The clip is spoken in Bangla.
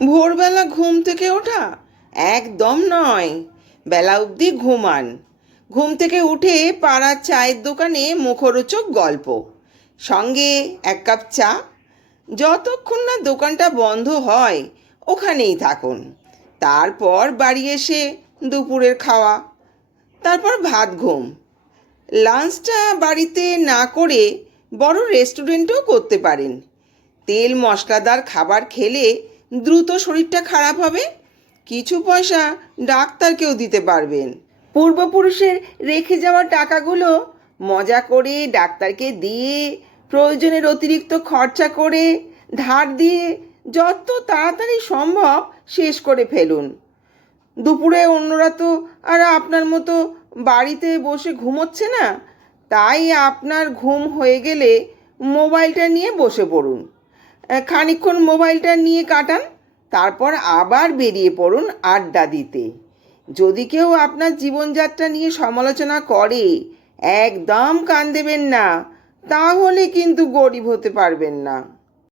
ভোরবেলা ঘুম থেকে ওঠা একদম নয়। বেলা অবধি ঘুমান। ঘুম থেকে উঠে পাড়ার চায়ের দোকানে মুখরোচক গল্প, সঙ্গে এক কাপ চা। যতক্ষণ না দোকানটা বন্ধ হয় ওখানেই থাকুন। তারপর বাড়ি এসে দুপুরের খাওয়া, তারপর ভাত ঘুম। লাঞ্চটা বাড়িতে না করে বড় রেস্টুরেন্টেও করতে পারেন। তেল মশলাদার খাবার খেলে দ্রুত শরীরটা খারাপ হবে। কিছু পয়সা ডাক্তারকেও দিতে পারবেন। পূর্বপুরুষের রেখে যাওয়া টাকাগুলো মজা করে ডাক্তারকে দিয়ে, প্রয়োজনের অতিরিক্ত খরচা করে, ধার দিয়ে যত তাড়াতাড়ি সম্ভব শেষ করে ফেলুন। দুপুরে অন্যরা তো আর আপনার মতো বাড়িতে বসে ঘুমোচ্ছে না, তাই আপনার ঘুম হয়ে গেলে মোবাইলটা নিয়ে বসে পড়ুন। খানিকক্ষণ মোবাইলটা নিয়ে কাটান, তারপর আবার বেরিয়ে পড়ুন আড্ডা দিতে। যদি কেউ আপনার জীবনযাত্রা নিয়ে সমালোচনা করে, একদম কান দেবেন না, তাহলে কিন্তু গরিব হতে পারবেন না।